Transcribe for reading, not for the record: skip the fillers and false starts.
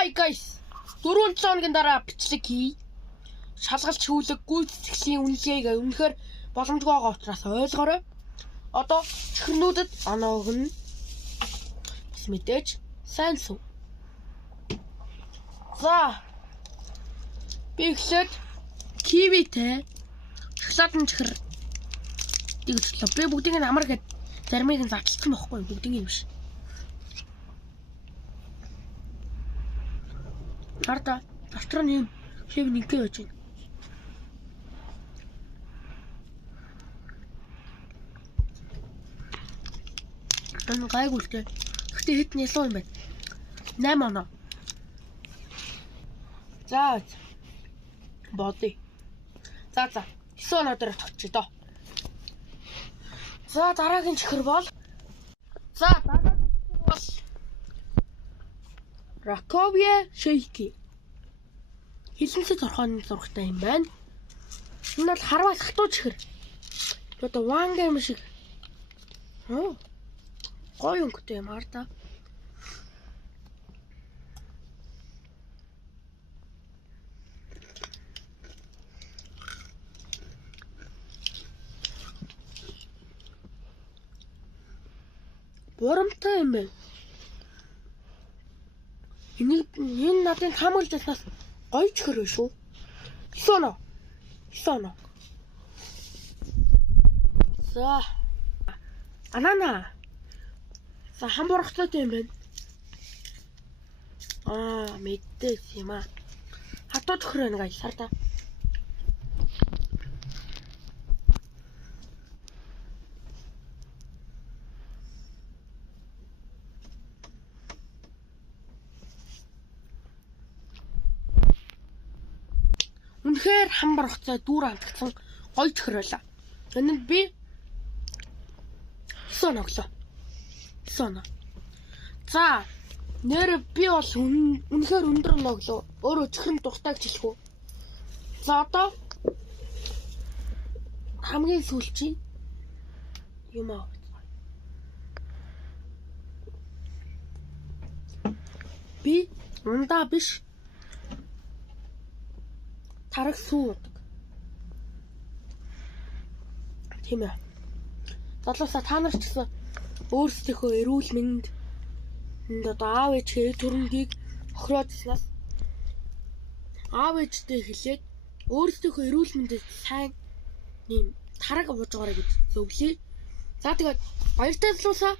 Hi guys. 4 хоногийн дараа бичлэг хий. Шалгалт шүүлэг гүйцэтгэлийн үнэлгээг үнэхээр боломжгүй байгаа учраас ойлгоорой. Одоо чихрнүүдэд оноо өгнө. Бас мэдээж сайн суу. За. Би эхлээд кивитэй шоколадын чихэр дийгчлээ. Би бүгдийг нь амар гэд зармыг нь задлсан байхгүй бүгдийг нь биш. Харта дотор нь юм шиг нэгтэй байж байна. Энэ гайгуултай. Гэтэ хэд нэлөө юм байна. 8 оноо. За. Боди. За. 9 оноо дээр тогтчих доо. За дараагийн чихэр бол. За дараагийн чихэр бол Раковье шейки. Хилэнцээ торхооны зурагтай юм байна. Энэ бол харвал хатуу чихэр. Одоо ванга юм шиг. Гоё өнгөтэй юм хараа. Боромтой юм байна. Энэ надад таамаглалснаас гоё чихэр шүү. 9 оноо. За. Анана. За хамбургацтай юм байна. Мэдээс юм аа. Хатуу чихэр байна гай сарда. Үнэхээр хамбаргацтай дүүр амтгсан гоё чихэр байлаа. Энэнд би 9 оноо өглөө. 9 оноо. За, нэр би бол үнэхээр өндөр оноо өглөө. Өөрөө чихэр нь дуртай гэж хэлэх үү. За одоо хамгийн сүүлчийн юм аа. Би ундаа биш. Тараг суудаг. Тийм ээ. Залуусаа та нар ч гэсэн өөрсдийнхөө эрүүл мэнд одоо аав ээжээ төрөндгийг охироодснаас аав ээжтэй хэлээд өөрсдийнхөө эрүүл мэндэд сайн ийм тараг ууж байгаарай гэж зөвлөе. За тэгээд баяртай залуусаа